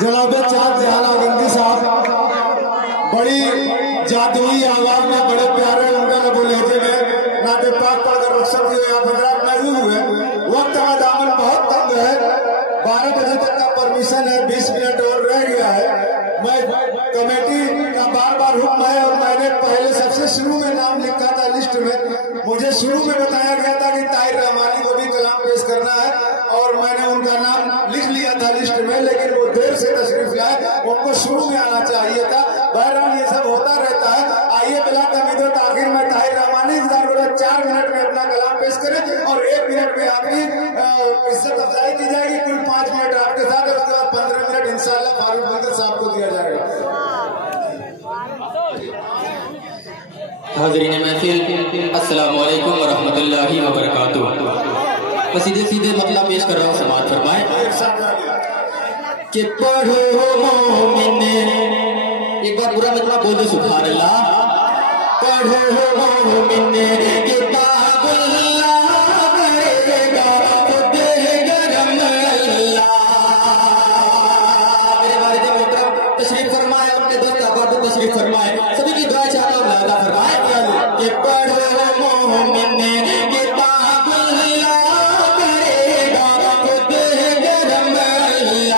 जनाब चाँद जहान आगंदी साहब बड़ी जादुई आवाज में बड़े प्यारे उनका लबो लहजे में नाते पाक पढ़कर रुखसत हुए आप हजरात महजूद हुए। वक्त का दामन बहुत तंग है, 12 बजे तक का परमिशन है, 20 मिनट और रह गया है। मैं कमेटी का बार बार हुक्म है और मैंने पहले सबसे शुरू में नाम लिखा था लिस्ट में। मुझे शुरू में बताया गया था कि ताहिर रहमानी को भी कलाम पेश करना है और मैंने उनका नाम लिख लिया था लिस्ट में, लेकिन वो देर से तशरीफ लाए, उनको शुरू में आना चाहिए था। बहरहाल ये सब होता रहता है। आइए बिला तमीद और ताखिर में ताहिर रहमानी 4 मिनट में अपना कलाम पेश करें और 1 मिनट में आपकी इज्जत अफजाई की जाएगी। कुल 5 मिनट आपके साथ और उसके बाद 15 मिनट इंशाअल्लाह फारूक बंदर साहब को दिया जाएगा। हाज़रीन महफिल, अस्सलाम वालेकुम व रहमतुल्लाहि व बरकातुहू। मैं सीधे सीधे मतलब पेश कर रहा हूँ, समाअत फरमाएं कि पढ़ो मोमिन, एक बार पूरा मजमा बोल दो सुभान अल्लाह। पढ़ो मोमिन किताबुल्लाह करेगा खुद गरम अल्लाह। मेरे वालिद मोहतरम तशरीफ फरमाए, अपने दोस्त अहबाब तशरीफ फरमाए, सभी की दुआ चाहता हूँ अल्लाह अता फरमाए कि पढ़ो मोमिन किताबुल्लाह करेगा खुद गरम अल्लाह।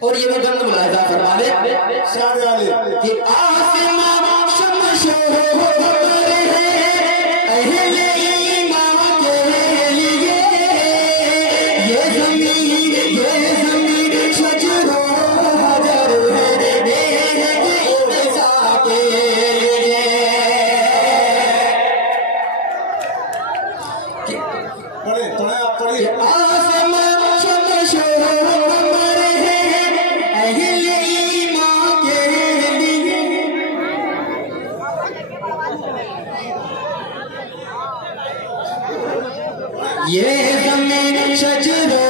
और ये मैं गंद मुलाहिजा फरमा ले कि आसमान शमशो करे अहले ईमान के लिए, ये ज़मीन शजरो हजर है इंसा के लिए। पढ़े आसमान शमशो ये ज़मीन शजरो